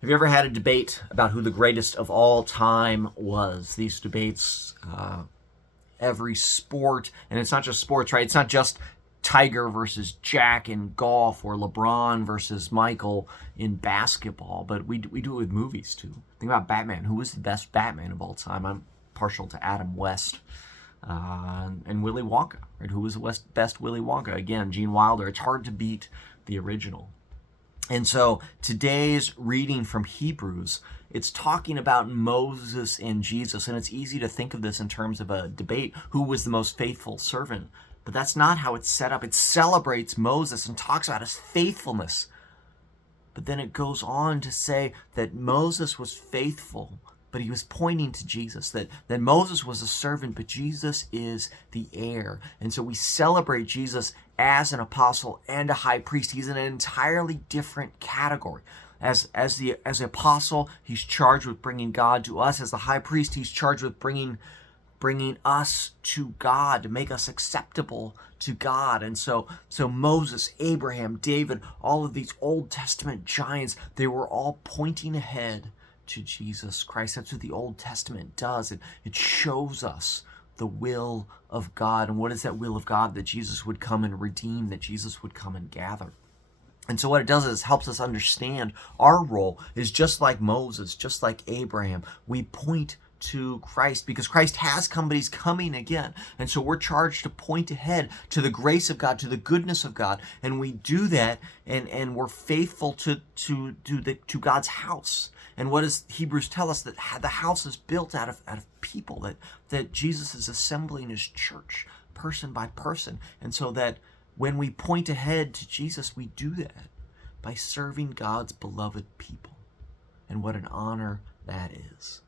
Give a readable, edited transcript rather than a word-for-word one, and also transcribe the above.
Have you ever had a debate about who the greatest of all time was? These debates, every sport, and it's not just sports, right? It's not just Tiger versus Jack in golf or LeBron versus Michael in basketball, but we do it with movies too. Think about Batman. Who was the best Batman of all time? I'm partial to Adam West. And Willy Wonka, right? Who was the best Willy Wonka? Again, Gene Wilder. It's hard to beat the original. And so today's reading from Hebrews, it's talking about Moses and Jesus. And it's easy to think of this in terms of a debate, who was the most faithful servant. But that's not how it's set up. It celebrates Moses and talks about his faithfulness. But then it goes on to say that Moses was faithful, but he was pointing to Jesus, that Moses was a servant, but Jesus is the heir. And so we celebrate Jesus as an apostle and a high priest. He's in an entirely different category. As the apostle, he's charged with bringing God to us. As the high priest, he's charged with bringing us to God, to make us acceptable to God. And so Moses, Abraham, David, all of these Old Testament giants, they were all pointing ahead to Jesus Christ. That's what the Old Testament does. It shows us the will of God. And what is that will of God? That Jesus would come and redeem, that Jesus would come and gather. And so what it does is helps us understand our role is just like Moses, just like Abraham. We point to Christ because Christ has come, but he's coming again. And so we're charged to point ahead to the grace of God, to the goodness of God. And we do that and we're faithful to God's house. And what does Hebrews tell us? That the house is built out of people, that Jesus is assembling his church person by person. And so that when we point ahead to Jesus, we do that by serving God's beloved people. And what an honor that is.